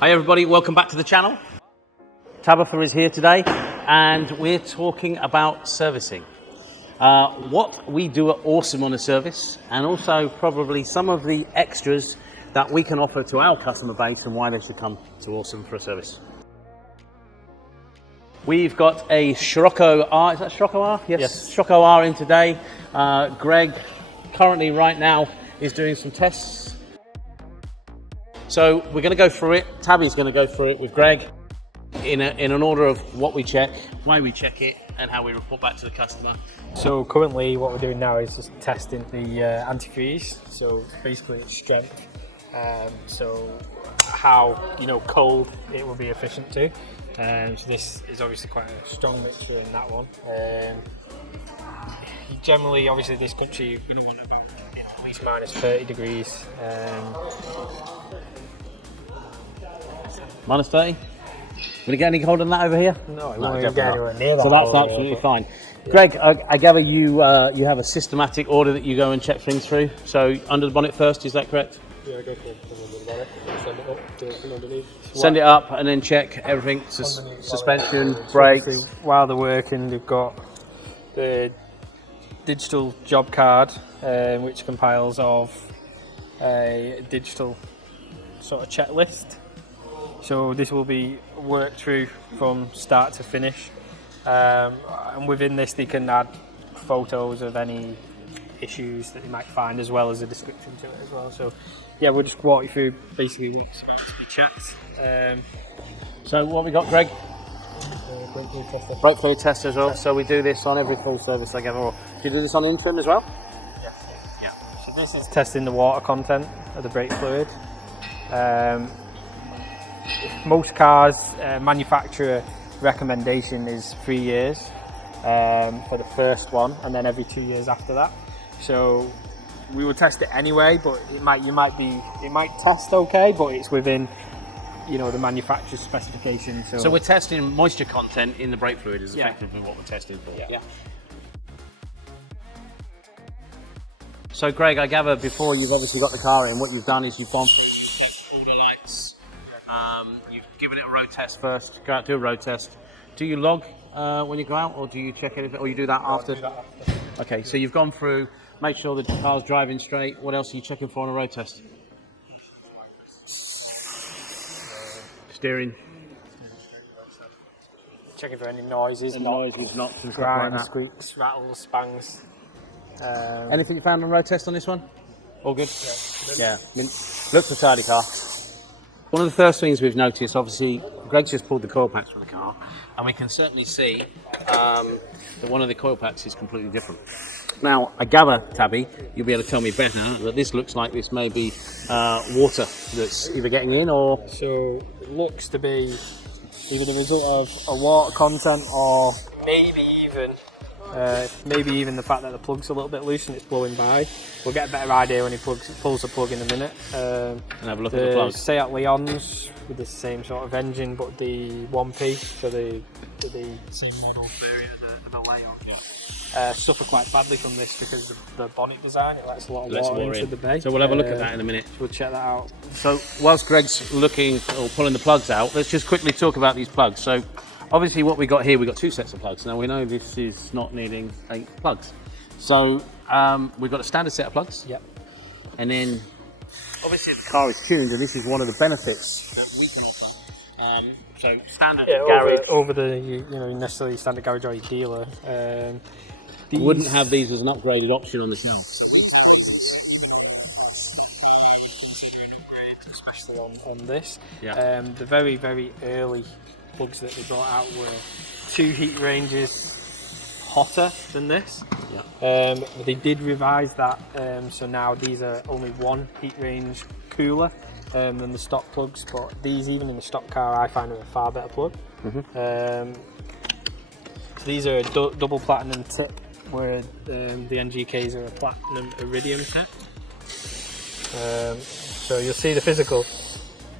Hi everybody, welcome back to the channel. Tabitha is here today and we're talking about servicing. What we do at Awesome on a service, and also probably some of the extras that we can offer to our customer base and why they should come to Awesome for a service. We've got a Scirocco R, is that Scirocco R? Yes. Scirocco R in today. Greg currently right now is doing some tests. So we're going to go through it. Tabby's going to go through it with Greg in an order of what we check, why we check it, and how we report back to the customer. So currently what we're doing now is just testing the antifreeze. So basically its strength. So how cold it will be efficient to. So this is obviously quite a strong mixture in that one. Generally, obviously this country you're going to want about at least minus 30 degrees. Minus 30? Will it get any colder than that over here? No, it won't get anywhere near that. So that's absolutely fine. Yeah. Greg, I gather you have a systematic order that you go and check things through. So under the bonnet first, is that correct? Yeah, go for it. Under the bonnet. Send it up, do it from underneath. Send it up and then check everything, suspension, brakes. While they're working, they've got the digital job card, which compiles of a digital sort of checklist. So this will be worked through from start to finish, and within this they can add photos of any issues that they might find, as well as a description to it as well. So yeah, we'll just walk you through basically what's supposed to be checked. So what we got, Greg? Brake fluid test as well. So we do this on every full service I give. Do you do this on interim as well? Yeah. So this is testing the water content of the brake fluid. Most cars, manufacturer recommendation is 3 years for the first one, and then every 2 years after that. So we will test it anyway, but it might test okay, but it's within the manufacturer's specification. So we're testing moisture content in the brake fluid is effectively what we're testing for. Yeah. So Greg, I gather before you've obviously got the car in, what you've done is you've gone all the lights. You've given it a road test first. Go out, do a road test. Do you log when you go out, or do you check anything, or you do that after? Do that after. Okay, so you've gone through, make sure the car's driving straight. What else are you checking for on a road test? Steering. Checking for any noises. Noises, knocks, and stuff like that. Squeaks, rattles, spangs. Anything you found on road test on this one? All good? Yeah. Looks a tidy car. One of the first things we've noticed, obviously, Greg's just pulled the coil packs from the car, and we can certainly see that one of the coil packs is completely different. Now, I gather, Tabby, you'll be able to tell me better that this looks like this may be water that's either getting in or... So it looks to be either the result of a water content, or maybe even the fact that the plug's a little bit loose and it's blowing by. We'll get a better idea when he pulls the plug in a minute. And have a look at the plug. Seat Leons with the same sort of engine, but the 1P, so the same model variant of the Leon. Suffer quite badly from this because of the bonnet design. It lets a lot of water into the bay. So we'll have a look at that in a minute. We'll check that out. So whilst Greg's looking or pulling the plugs out, let's just quickly talk about these plugs. So obviously what we got here, we've got two sets of plugs. Now we know this is not needing 8 plugs. So we've got a standard set of plugs. Yep. And then obviously the car is tuned, and this is one of the benefits that we can offer. So standard garage. Over the necessarily standard garage or your dealer. You wouldn't have these as an upgraded option on the shelf. Especially on this. Yeah. The very, very early plugs that they brought out were 2 heat ranges hotter than this. Yeah. They did revise that, so now these are only 1 heat range cooler than the stock plugs, but these, even in the stock car, I find are a far better plug. These are a double platinum tip, where the NGKs are a platinum iridium tip. So you'll see the physical,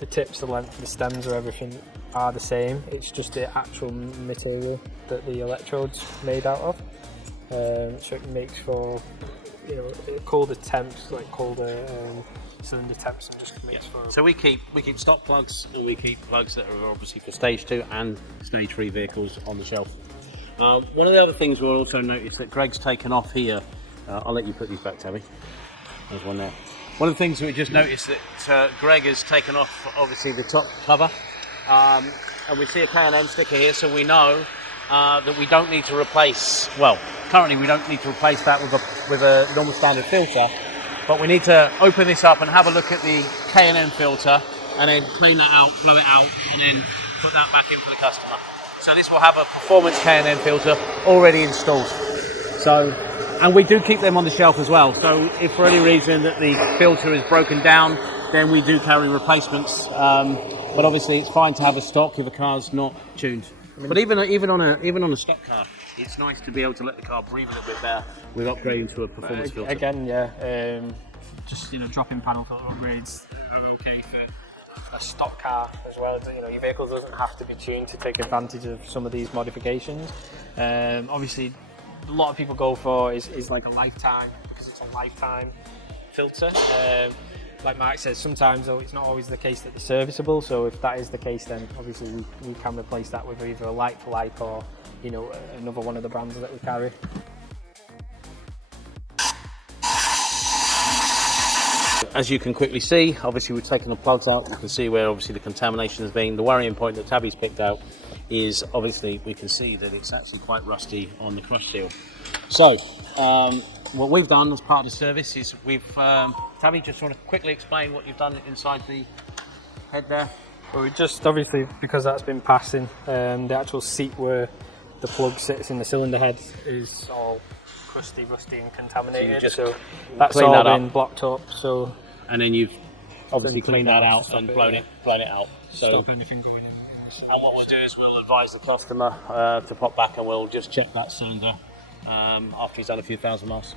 the tips, the length, the stems, or everything are the same. It's just the actual material that the electrode's made out of. So it makes for colder temps, like colder cylinder temps, and just makes for. So we keep stock plugs, and we keep plugs that are obviously for stage 2 and stage 3 vehicles on the shelf. One of the other things we'll also notice that Greg's taken off here. I'll let you put these back, Tabby. There's one there. One of the things that we just noticed that Greg has taken off, obviously, the top cover, and we see a K&N sticker here, so we know that we don't need to replace. Well, currently we don't need to replace that with a normal standard filter, but we need to open this up and have a look at the K&N filter, and then clean that out, blow it out, and then put that back in for the customer. So this will have a performance K&N filter already installed. So. And we do keep them on the shelf as well. So if for any reason that the filter is broken down, then we do carry replacements. But obviously, it's fine to have a stock if a car's not tuned. But even on a stock car, it's nice to be able to let the car breathe a little bit better with upgrading to a performance filter. Again, just drop-in panel filter upgrades are okay for a stock car as well. Your vehicle doesn't have to be tuned to take advantage of some of these modifications. Obviously. A lot of people go for is like a lifetime, because it's a lifetime filter. Like Mark says, sometimes though it's not always the case that they're serviceable, so if that is the case, then obviously we can replace that with either a like for like or another one of the brands that we carry. As you can quickly see, obviously we've taken the plugs out. You can see where obviously the contamination has been. The worrying point that Tabby's picked out is obviously we can see that it's actually quite rusty on the crush seal. So what we've done as part of the service is Tabby, just want to quickly explain what you've done inside the head there. Well, we just obviously, because that's been passing, the actual seat where the plug sits in the cylinder head is all crusty, rusty and contaminated, so that's all been blocked up. So and then you've obviously cleaned that out and blown it out. So stop anything going in. And what we'll do is we'll advise the customer to pop back, and we'll just check that cylinder after he's done a few thousand miles.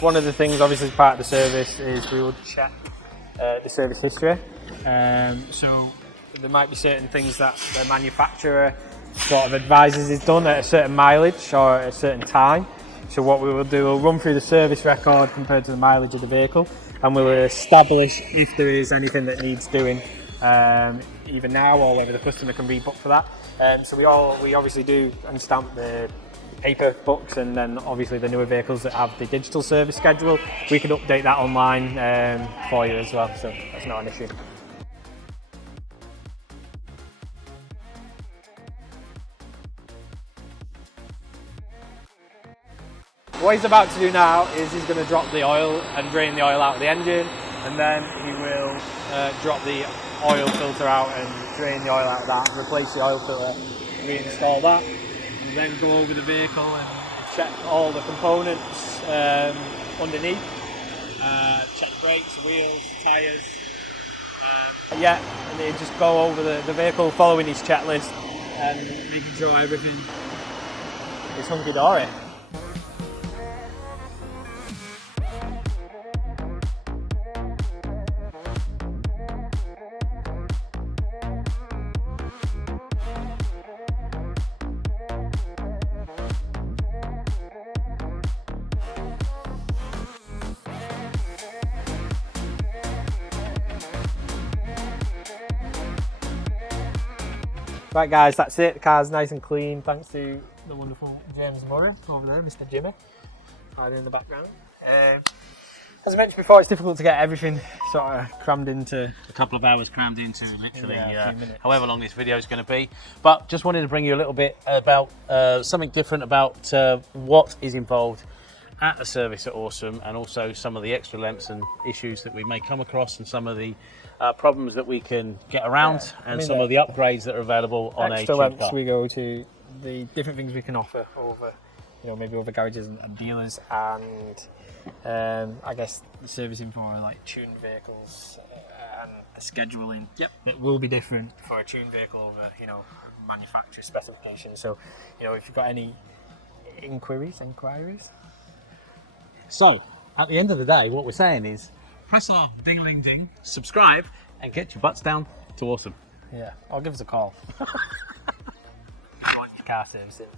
One of the things, obviously, as part of the service is we will check the service history. So there might be certain things that the manufacturer sort of advises is done at a certain mileage or at a certain time. So what we will do, we'll run through the service record compared to the mileage of the vehicle, and we'll establish if there is anything that needs doing either now or whether the customer can rebook for that. So we obviously do and stamp the paper books, and then obviously the newer vehicles that have the digital service schedule, we can update that online for you as well, so that's not an issue. What he's about to do now is he's going to drop the oil and drain the oil out of the engine, and then he will drop the oil filter out and drain the oil out of that, replace the oil filter, reinstall that, and then go over the vehicle and check all the components underneath, check the brakes, wheels, tyres, and then just go over the vehicle following his checklist and making sure everything is hunky-dory. Right guys, that's it. The car's nice and clean thanks to the wonderful James Murray over there, Mr. Jimmy, hiding in the background. As I mentioned before, it's difficult to get everything sort of crammed into a couple of hours crammed into literally a few minutes. However long this video is going to be. But just wanted to bring you a little bit about something different about what is involved at a service at Awesome, and also some of the extra lengths and issues that we may come across, and some of the problems that we can get around, and some of the upgrades that are available on extra a lengths car. We go to the different things we can offer over, maybe over garages and dealers, and I guess the servicing for like tuned vehicles and the scheduling. Yep. It will be different for a tuned vehicle over, manufacturer specifications. So, if you've got any inquiries. So, at the end of the day, what we're saying is, press our ding-a-ling-ding, subscribe, and get your butts down to Awesome. Yeah, or give us a call. If you want your car servicing.